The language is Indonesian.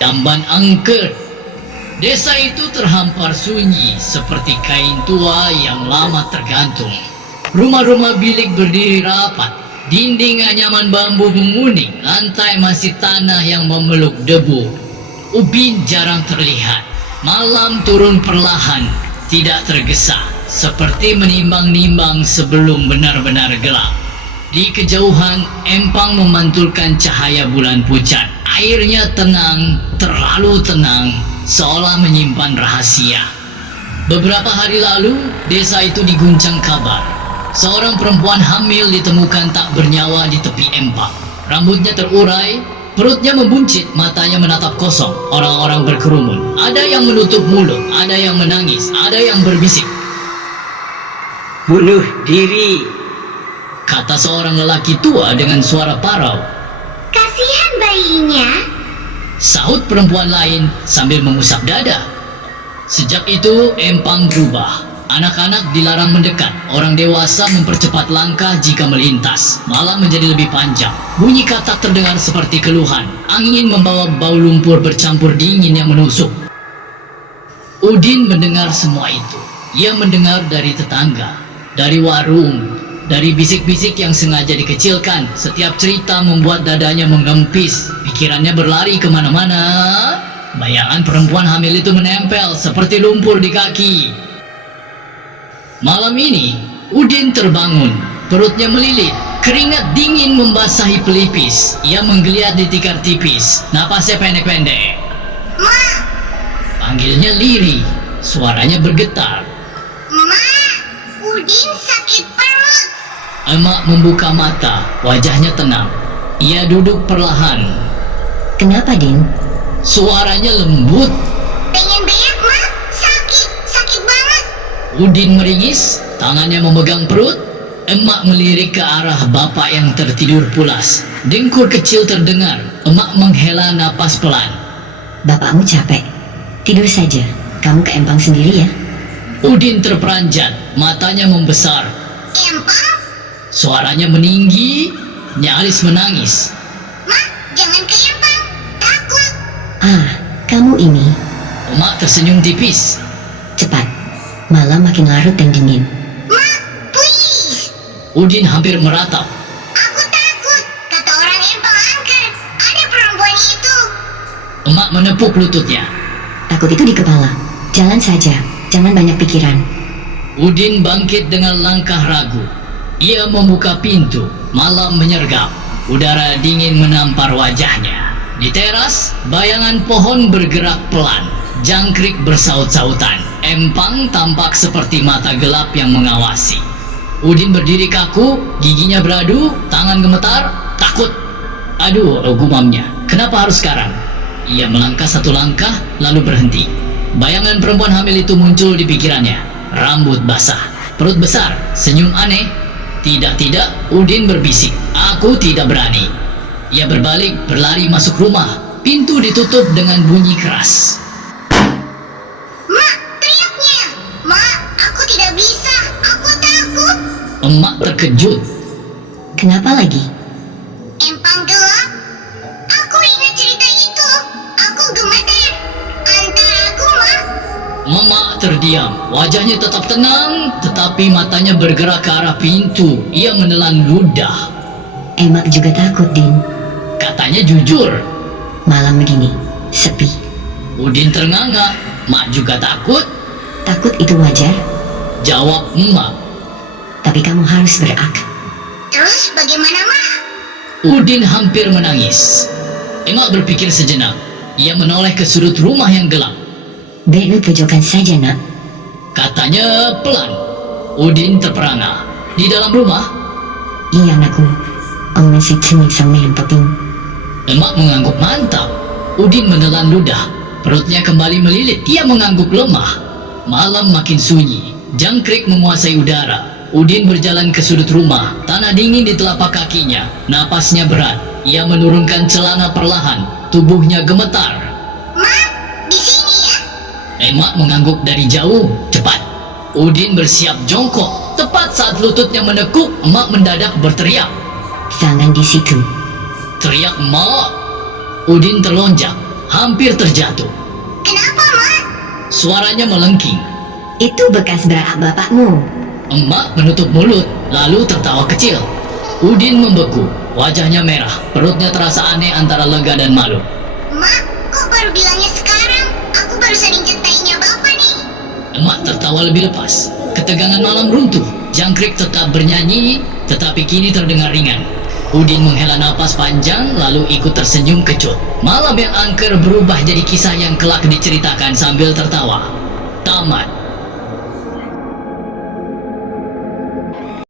Jamban angker. Desa itu terhampar sunyi seperti kain tua yang lama tergantung. Rumah-rumah bilik berdiri rapat, dinding anyaman bambu menguning, lantai masih tanah yang memeluk debu. Ubin jarang terlihat. Malam turun perlahan, tidak tergesa, seperti menimbang-nimbang sebelum benar-benar gelap. Di kejauhan, empang memantulkan cahaya bulan pucat. Airnya tenang, terlalu tenang, seolah menyimpan rahasia. Beberapa hari lalu, desa itu diguncang kabar. Seorang perempuan hamil ditemukan tak bernyawa di tepi empang. Rambutnya terurai, perutnya membuncit, matanya menatap kosong. Orang-orang berkerumun. Ada yang menutup mulut, ada yang menangis, ada yang berbisik. "Bunuh diri," kata seorang lelaki tua dengan suara parau. "Kasihan bayinya." Sahut perempuan lain sambil mengusap dada. Sejak itu, empang berubah. Anak-anak dilarang mendekat. Orang dewasa mempercepat langkah jika melintas. Malam menjadi lebih panjang. Bunyi katak terdengar seperti keluhan. Angin membawa bau lumpur bercampur dingin yang menusuk. Udin mendengar semua itu. Ia mendengar dari tetangga, dari warung, dari bisik-bisik yang sengaja dikecilkan. Setiap cerita membuat dadanya menggempis. Pikirannya berlari kemana-mana. Bayangan perempuan hamil itu menempel seperti lumpur di kaki. Malam ini, Udin terbangun. Perutnya melilit. Keringat dingin membasahi pelipis. Ia menggeliat di tikar tipis. Napasnya pendek-pendek. "Ma, Panggilnya lirih. Suaranya bergetar. Ma, Udin sakit perut." Emak membuka mata. Wajahnya tenang. Ia duduk perlahan. "Kenapa, Din?" Suaranya lembut. "Pengen berak, Ma. Sakit banget." Udin meringis, tangannya memegang perut. Emak melirik ke arah bapak yang tertidur pulas. Dengkur kecil terdengar. Emak menghela napas pelan. "Bapakmu capek. Tidur saja. Kamu ke empang sendiri ya." Udin terperanjat, matanya membesar. "Empang? Suaranya meninggi, nyaris menangis. Ma, jangan ke empang. Takut." "Ah, kamu ini. Emak tersenyum tipis. Cepat. Malam makin larut dan dingin." "Ma, please. Udin hampir meratap. Aku takut. Kata orang empang angker. Ada perempuan itu." Emak menepuk lututnya. "Takut itu di kepala. Jalan saja. Jangan banyak pikiran." Udin bangkit dengan langkah ragu. Ia membuka pintu. Malam menyergap. Udara dingin menampar wajahnya. Di teras, bayangan pohon bergerak pelan. Jangkrik bersaut-sautan. Empang tampak seperti mata gelap yang mengawasi. Udin berdiri kaku, giginya beradu, tangan gemetar, takut. Aduh, gumamnya. Kenapa harus sekarang? Ia melangkah satu langkah, lalu berhenti. Bayangan perempuan hamil itu muncul di pikirannya. Rambut basah, perut besar, senyum aneh. Tidak, Udin berbisik. "Aku tidak berani." Ia berbalik, berlari masuk rumah. Pintu ditutup dengan bunyi keras. "Ma, teriaknya. Ma, aku tidak bisa. Aku takut." Emak terkejut. "Kenapa lagi?" "Empang gelap. Aku ingat cerita itu. Aku gemeter. Antar aku, Ma." Emak terdiam. Wajahnya tetap tenang, tetapi matanya bergerak ke arah pintu. Ia menelan ludah. "Emak juga takut, Din. Katanya jujur. Malam begini, sepi. Udin ternganga. Mak juga takut? Takut itu wajar, Jawab emak. tapi kamu harus berak." "Terus bagaimana, Ma?" Udin hampir menangis. Emak berpikir sejenak. Ia menoleh ke sudut rumah yang gelap. "Belok pojokan saja, nak." Katanya pelan. Udin terperangah. Di dalam rumah, "Iya, anakku. Om masih cemik sama yang penting." emak mengangguk mantap. Udin menelan ludah. Perutnya kembali melilit. Ia mengangguk lemah. Malam makin sunyi. Jangkrik menguasai udara. Udin berjalan ke sudut rumah. Tanah dingin di telapak kakinya. Napasnya berat. Ia menurunkan celana perlahan. Tubuhnya gemetar. "Ma, di sini ya." Emak mengangguk dari jauh. Cepat. Udin bersiap jongkok. Tepat saat lututnya menekuk, emak mendadak berteriak. "Jangan di situ." Teriak emak. Udin terlonjak. hampir terjatuh. Kenapa, Mak? Suaranya melengking. Itu bekas berak bapakmu. Emak menutup mulut, lalu tertawa kecil. Udin membeku, wajahnya merah, perutnya terasa aneh antara lega dan malu. Mak, kok baru bilangnya sekarang? Aku baru sering ceritain Bapak nih. Emak tertawa lebih lepas. Ketegangan malam runtuh. Jangkrik tetap bernyanyi, tetapi kini terdengar ringan. Udin menghela napas panjang, lalu ikut tersenyum kecut. Malam yang angker berubah jadi kisah yang kelak diceritakan sambil tertawa. Tamat.